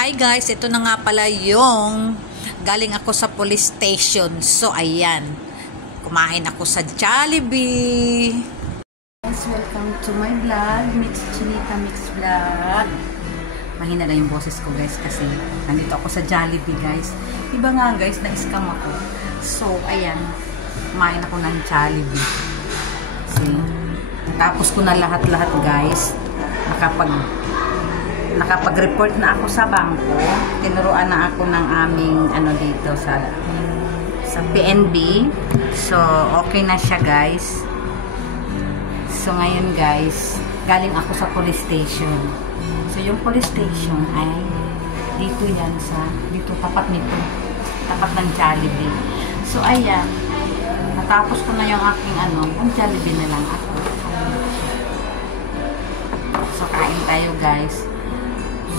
Hi guys, ito na nga pala yung galing ako sa police station. So ayan, kumain ako sa Jollibee. Guys, welcome to my vlog, Mix Chinita Mix Vlog. Mahina na yung boses ko guys kasi nandito ako sa Jollibee guys. Iba nga guys, na-scam ako. So ayan, kumain ako ng Jollibee. See? Tapos ko na lahat-lahat guys. Nakapag-report na ako sa bangko. Tinuruan na ako ng aming dito sa PNB. So okay na siya guys. So ngayon guys, galing ako sa police station. So yung police station ay dito yan dito tapat nito. Tapat ng Jollibee. So ayan, natapos ko na yung aking ang Jollibee na lang ako. So kain tayo guys.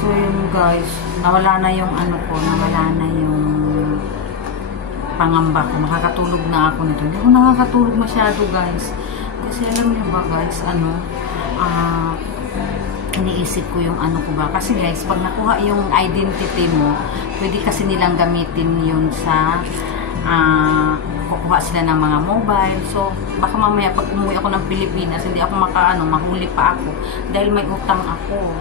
So yun guys, nawala na yung nawala na yung pangamba ko. Makakatulog na ako nito. Hindi ako nakakatulog masyado guys. Kasi alam niyo ba guys, iniisip ko yung ko ba. Kasi guys, pag nakuha yung identity mo, pwede kasi nilang gamitin yun sa kukuha sila ng mga mobile. So, baka mamaya pag umuwi ako ng Pilipinas, hindi ako mahuli pa ako. Dahil may utang ako.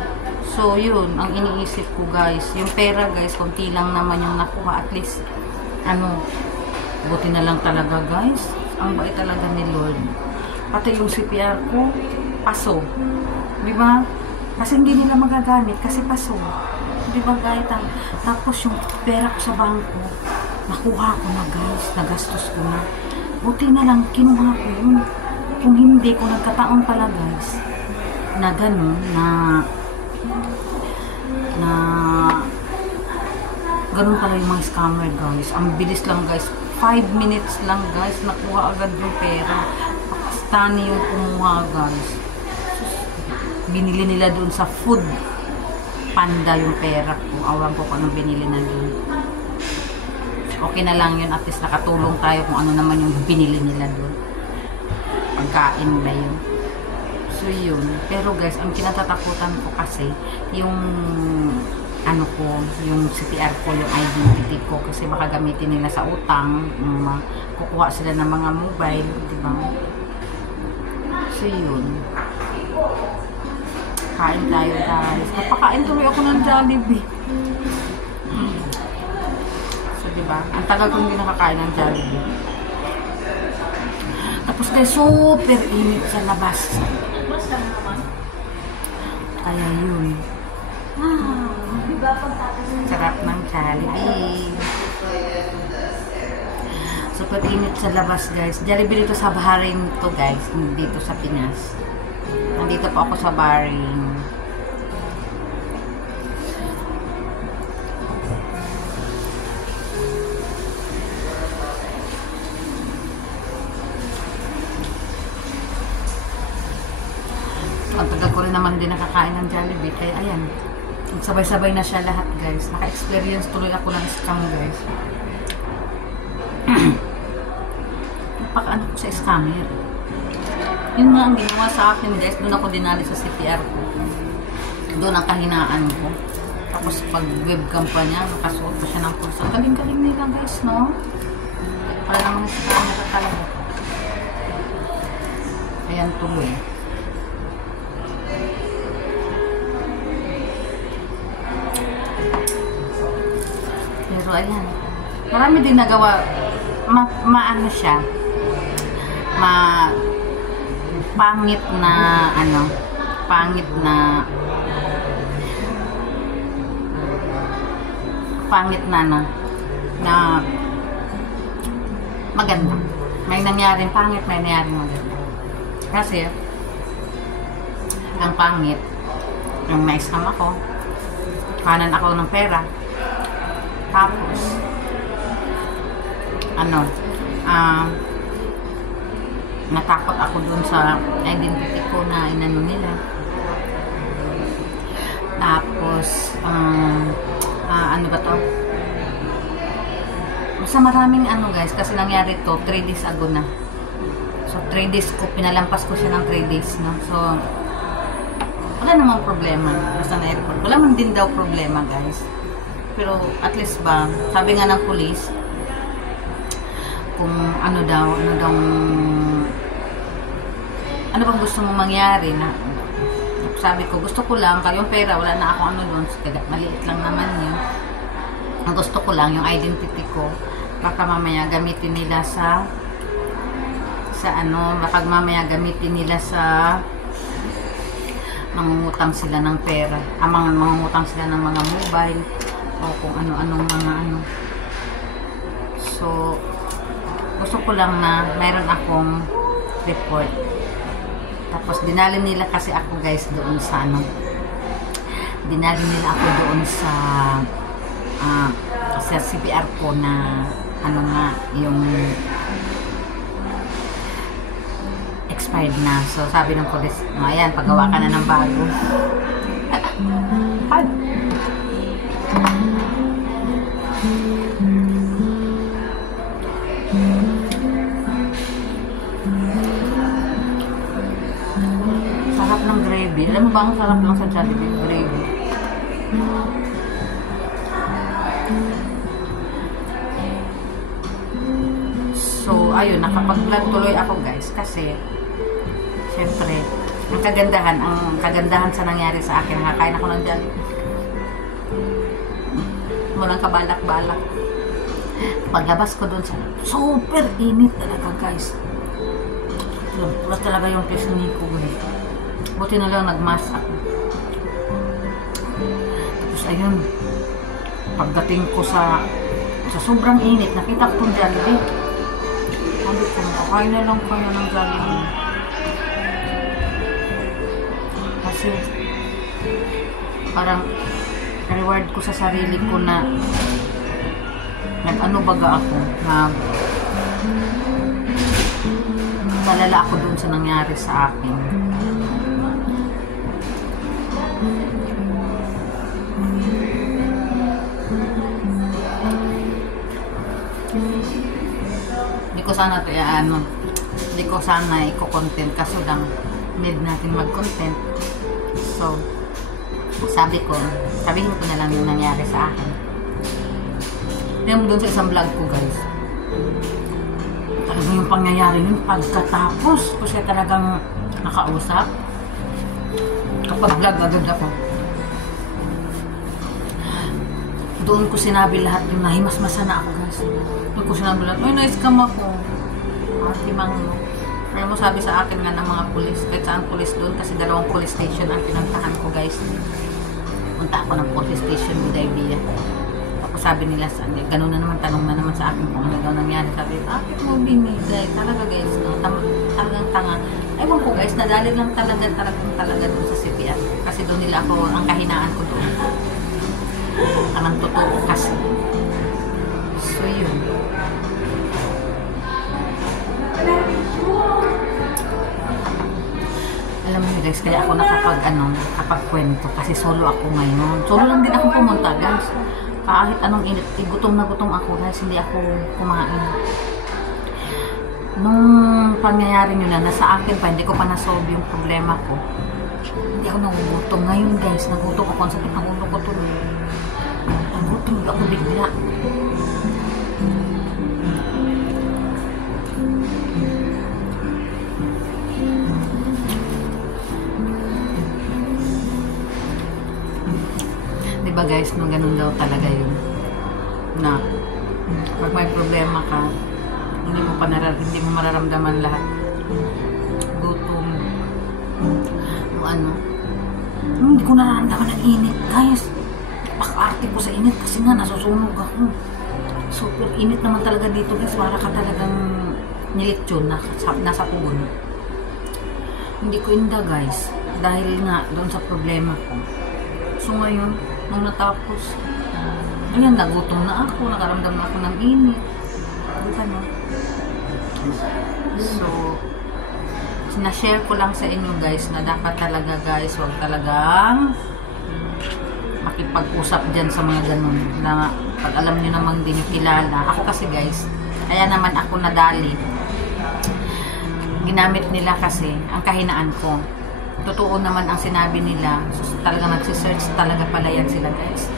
So, yun, ang iniisip ko guys. Yung pera guys, konti lang naman yung nakuha. At least, buti na lang talaga guys. Ang bait talaga ni Lord. Pati yung CPR ko, paso. Diba? Kasi hindi nila magagamit kasi paso. Diba guys? Tapos yung pera ko sa bangko, nakuha ko na guys. Nagastos ko na. Buti na lang, kinuha ko yun. Kung hindi ko nagkataon pala guys, na gano'n, ganun pala yung mga scammer guys. Ang bilis lang guys, 5 minutes lang guys, nakuha agad yung pera. Pakistani yung kumuha guys. Binili nila dun sa Food Panda yung pera ko. Awan ko kung anong binili na dun. Okay na lang yun, at least nakatulong tayo kung ano naman yung binili nila dun. Pagkain na yun. So yun. Pero guys, ang kinatatakutan ko kasi yung yung CPR ko, yung identity ko, kasi baka gamitin nila sa utang, kukuha sila ng mga mobile, diba? So yun. Kain tayo guys. Napakain tuloy ako ng Jollibee. So diba? Ang tagal kong hindi nakakain ng Jollibee. Tapos guys, super init sa labas. Kaya yun. Sarap ng Jollibee. Super init sa labas guys. Jollibee dito sa Bahrain to guys. Dito sa Pinas. Nandito po ako sa Bahrain. Ang tagal ko rin naman din nakakain ng Jollibee. Kaya ayan, sabay-sabay na siya lahat guys. Naka-experience tuloy ako ng scam guys. Napakaano ko sa scammer. Yun nga ang ginawa sa akin guys. Doon ako dinali sa CPR ko. Doon ang kahinaan ko. Tapos pag webcam pa niya, nakasuot pa siya ng pulsa. Galing-galing nila guys, no? Wala naman sa camera talaga. Ayan tuloy. Pero ayan, marami din nagawa, maano siya, pangit na maganda. May nangyaring pangit, may nangyaring maganda. Kasi, ang pangit, yung na-scam ako, kanan ako ng pera. Tapos, natakot ako dun sa identity ko na inano nila. Tapos, ano ba to? Basta maraming guys, kasi nangyari to 3 days ago na. So, 3 days ko, pinalampas ko siya ng 3 days, no? So, wala namang problema. Basta na-report. Wala man din daw problema, guys. pero at least ba, sabi nga ng police, kung ano bang gusto mong mangyari na, sabi ko, gusto ko lang, yung pera, wala na ako ano doon, maliit lang naman yun. Ang gusto ko lang, yung identity ko, baka mamaya gamitin nila sa mamaya gamitin nila sa mangungutang sila ng pera, mangungutang sila ng mga mobile, o kung ano-anong mga ano. So, gusto ko lang na mayroon akong report. Tapos dinali nila kasi ako guys doon sa dinali nila ako doon sa CPR ko na yung expired na. So sabi ng police, ayan, paggawa ka na ng bago. Sarap ng gravy. Alam mo ba ang sarap lang sa Jollibee? Gravy. So, ayun, nakapag-vlog tuloy ako guys kasi syempre, ang kagandahan sa nangyari sa akin, nakakain ako ng Jollibee. Walang kabalak-balak. Paglabas ko doon, super init talaga guys. Pula talaga yung pisngi ko guys. Buti na lang nagmask ako. Tapos ayun, pagdating ko sa sobrang init, nakita ko itong Jollibee. Sabi ko, kakain na lang kayo ng Jollibee. Kasi parang reward ko sa sarili ko na nag-ano baga ako, nalala ako dun sa nangyari sa akin. Hindi ko sana hindi ko sana i-content kaso lang need natin mag-content. So, sabihin ko na lang yung nangyari sa akin. Tingnan mo doon sa isang vlog ko guys. Talagang yung pangyayari yun pagkatapos ko siya talagang nakausap. Kapag vlog agad ako. Doon ko sinabi lahat yung nahimasmasa na ako guys. Doon ko sinabi lahat, ay na-scam ako. Timang mo. Kaya mo sabi sa akin nga ng mga pulis, kahit saan pulis doon kasi 2 police station ang pinuntahan ko guys. Punta ako ng police station with idea. Tapos sabi nila sa akin, ganun na naman, tanong na naman sa akin kung ano daw nangyari. Sabi, bakit mo binigay? Talaga guys, no? Talagang tanga. Ewan ko guys, nadali lang talaga doon sa CPR. Kasi doon nila ako, ang kahinaan ko doon. Ang totoo kasi. So yun. Alam mo guys, kaya ako nakapagkwento kasi solo ako ngayon. Solo lang din ako pumunta guys. Kahit anong init, gutom na gutom ako guys, hindi ako kumain. Nung pangyayari nyo na, nasa akin pa, hindi ko pa nasolve yung problema ko. Hindi ako nagugutom. Ngayon guys, nagutom ako. Ang sakit ng ulo ko tuloy. Nagutom ako bigla. Diba guys, nung ganun daw talaga yun na pag may problema ka hindi mo mararamdaman lahat, gutom, hindi ko nararamdaman ang init guys. Pag-arte ko sa init kasi nga nasusunog ako. Super init naman talaga dito guys, para ka talagang nilitsyon nasa pugon. Hindi ko inda guys dahil nga doon sa problema ko. So ngayon, nung natapos, ayan, nagutom na ako, nakaramdam na ako ng init. Diba no? So, na-share ko lang sa inyo guys na dapat talaga guys, huwag talagang makipag-usap dyan sa mga ganun. Na pag alam nyo namang din yung kilala. Ako kasi guys, kaya naman ako nadali. Ginamit nila kasi ang kahinaan ko. Totoo naman ang sinabi nila. So, talagang nagsisearch talaga pala yan sila guys.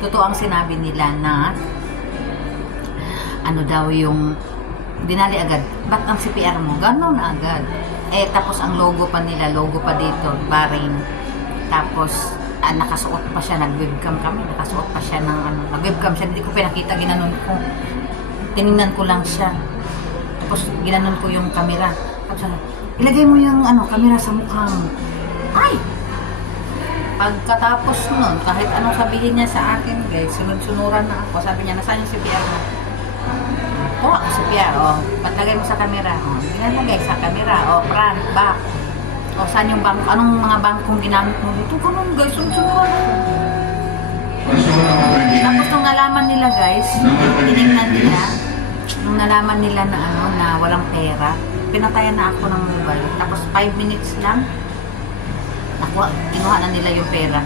totoo ang sinabi nila na ano daw yung dinali agad. Ba't ang CPR mo? Gano'n na agad. Eh, tapos ang logo pa nila, logo pa dito, Bahrain. Tapos, nakasuot pa siya, nag-webcam kami, nakasuot pa siya ng nag-webcam siya, hindi ko pinakita, ginanon ko. Tinignan ko lang siya. Tapos, ginanon ko yung camera. Tapos, ilagay mo yung camera sa mukha mo. Ay! Pagkatapos nun, kahit anong sabihin niya sa akin, guys, sunod-sunuran na ako. Sabi niya, nasaan yung CPR mo? Kuha ko CPR, patlagay mo sa camera. Ginalagay sa camera, front, back. Saan yung bangko, anong mga bangkong ginamit mo dito? Ganun, guys, sunod-sunuran ako. Tapos nung nalaman nila, guys, tinignan nila, nung nalaman nila na na walang pera, pinatayan na ako ng mobile. Tapos 5 minutes lang, kinuha na nila yung pera.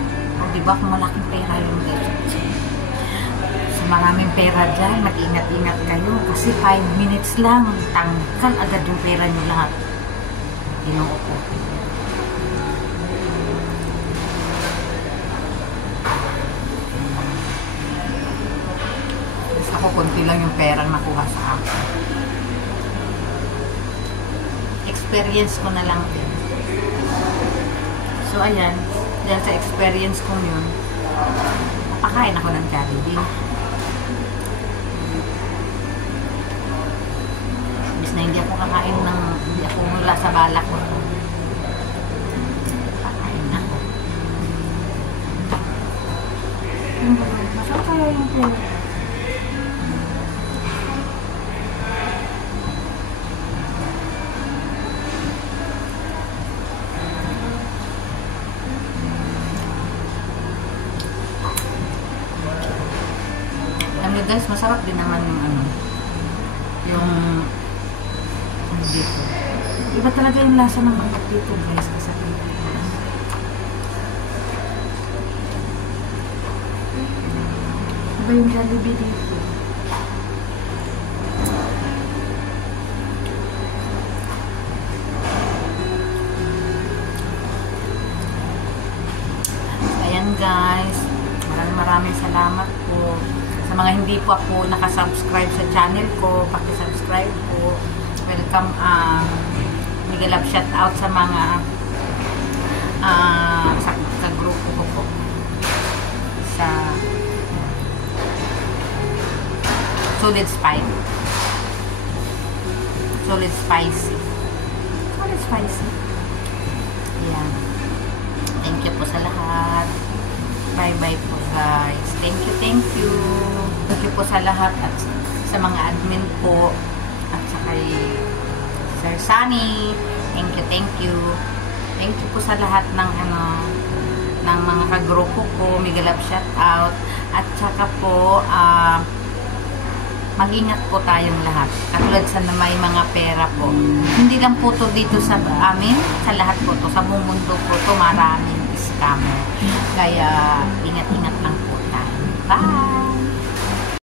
Diba kung malaking pera yung sa maraming pera dyan, mag-ingat-ingat kayo. Kasi 5 minutes lang, tangkal agad yung pera nyo lahat. Ginoo ko. Ako, konti lang yung perang nakuha sa akin. Experience ko na lang din. So, ayan. Dahil sa experience ko yun, napakain ako ng Jollibee. Bis na hindi ako kakain ng, hindi ako mula sa balak ko. Pakain ako. Masarap kaya yung pera. Guys, masarap din naman yung dito. Iba talaga yung lasa ng manok dito, guys, kasi iba yung Jollibee dito. So, ayan guys, maraming salamat po. Sa mga hindi po ako nakasubscribe sa channel ko, paki-subscribe po. Welcome, mega love shout out sa mga sa grupo ko po. Sa Solid Spicy. Solid Spicy. Solid Spicy. Ayan. Thank you po sa lahat. Bye-bye po guys. Thank you, thank you. Thank you po sa lahat at sa mga admin po at sa kay Sir Sunny. Thank you, thank you. Thank you po sa lahat ng ng mga kagrupo ko. Mega love shout out. At saka po mag-ingat po tayong lahat. Katulad sa may mga pera po. Hindi lang po to dito sa amin, sa lahat po to, sa buong mundo po to, maraming scammer. Kaya ingat-ingat lang po tayo. Bye!